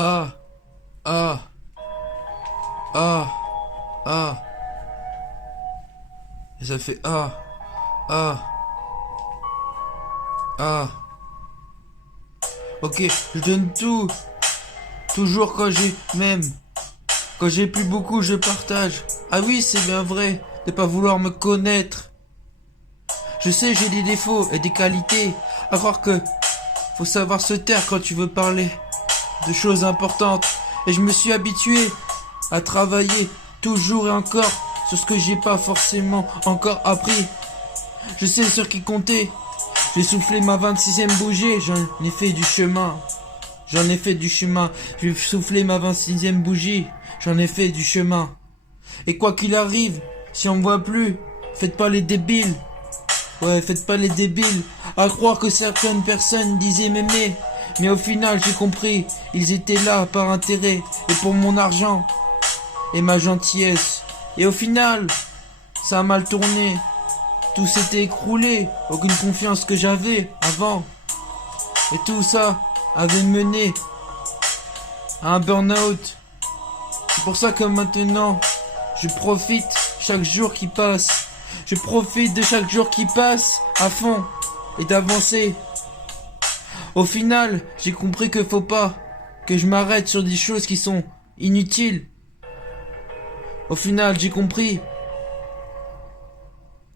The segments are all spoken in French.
Ah, ah, ah, ah. Et ça fait ah, ah, ah. Ok, je donne tout. Toujours quand j'ai même. Quand j'ai plus beaucoup, je partage. Ah oui, c'est bien vrai de pas vouloir me connaître. Je sais, j'ai des défauts et des qualités. À croire que faut savoir se taire quand tu veux parler de choses importantes. Et je me suis habitué à travailler toujours et encore sur ce que j'ai pas forcément encore appris. Je sais sur qui compter. J'ai soufflé ma 26e bougie, j'en ai fait du chemin. J'en ai fait du chemin. J'ai soufflé ma 26e bougie, j'en ai fait du chemin. Et quoi qu'il arrive, si on me voit plus, faites pas les débiles. Ouais, faites pas les débiles. À croire que certaines personnes disaient m'aimer. Mais au final, j'ai compris, ils étaient là par intérêt et pour mon argent et ma gentillesse. Et au final, ça a mal tourné. Tout s'était écroulé. Aucune confiance que j'avais avant. Et tout ça avait mené à un burn-out. C'est pour ça que maintenant, je profite chaque jour qui passe. Je profite de chaque jour qui passe à fond et d'avancer. Au final, j'ai compris que faut pas que je m'arrête sur des choses qui sont inutiles. Au final, j'ai compris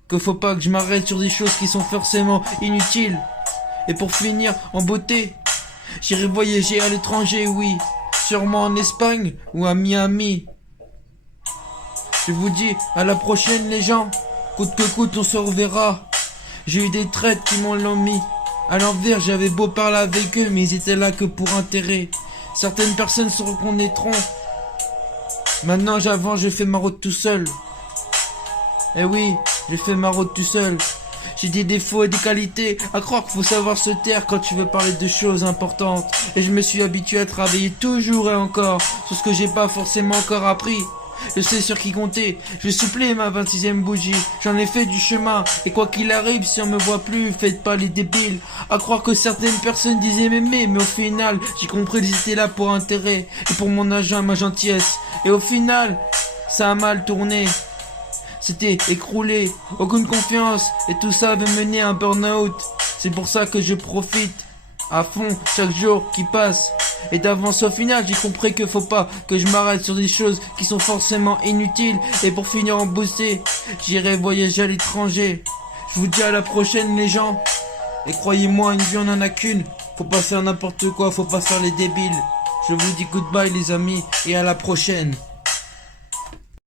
que faut pas que je m'arrête sur des choses qui sont forcément inutiles. Et pour finir en beauté, j'irai voyager à l'étranger, oui. Sûrement en Espagne ou à Miami. Je vous dis à la prochaine les gens. Coûte que coûte, on se reverra. J'ai eu des traites qui m'ont mis à l'envers. J'avais beau parler avec eux, mais ils étaient là que pour intérêt. Certaines personnes se reconnaîtront. Maintenant j'avance, je fais ma route tout seul. Eh oui, je fais ma route tout seul. J'ai des défauts et des qualités. À croire qu'il faut savoir se taire quand tu veux parler de choses importantes. Et je me suis habitué à travailler toujours et encore sur ce que j'ai pas forcément encore appris. Je sais sur qui compter. Je vais souffler ma 26e bougie. J'en ai fait du chemin. Et quoi qu'il arrive, si on me voit plus, faites pas les débiles. À croire que certaines personnes disaient m'aimer. Mais au final, j'ai compris qu'ils étaient là pour intérêt. Et pour mon argent et ma gentillesse. Et au final, ça a mal tourné. C'était écroulé. Aucune confiance. Et tout ça avait mené à un burn-out. C'est pour ça que je profite à fond chaque jour qui passe. Et d'avance au final, j'ai compris que faut pas que je m'arrête sur des choses qui sont forcément inutiles. Et pour finir en boosté, j'irai voyager à l'étranger. Je vous dis à la prochaine les gens. Et croyez-moi, une vie on en a qu'une. Faut pas faire n'importe quoi, faut pas faire les débiles. Je vous dis goodbye les amis et à la prochaine.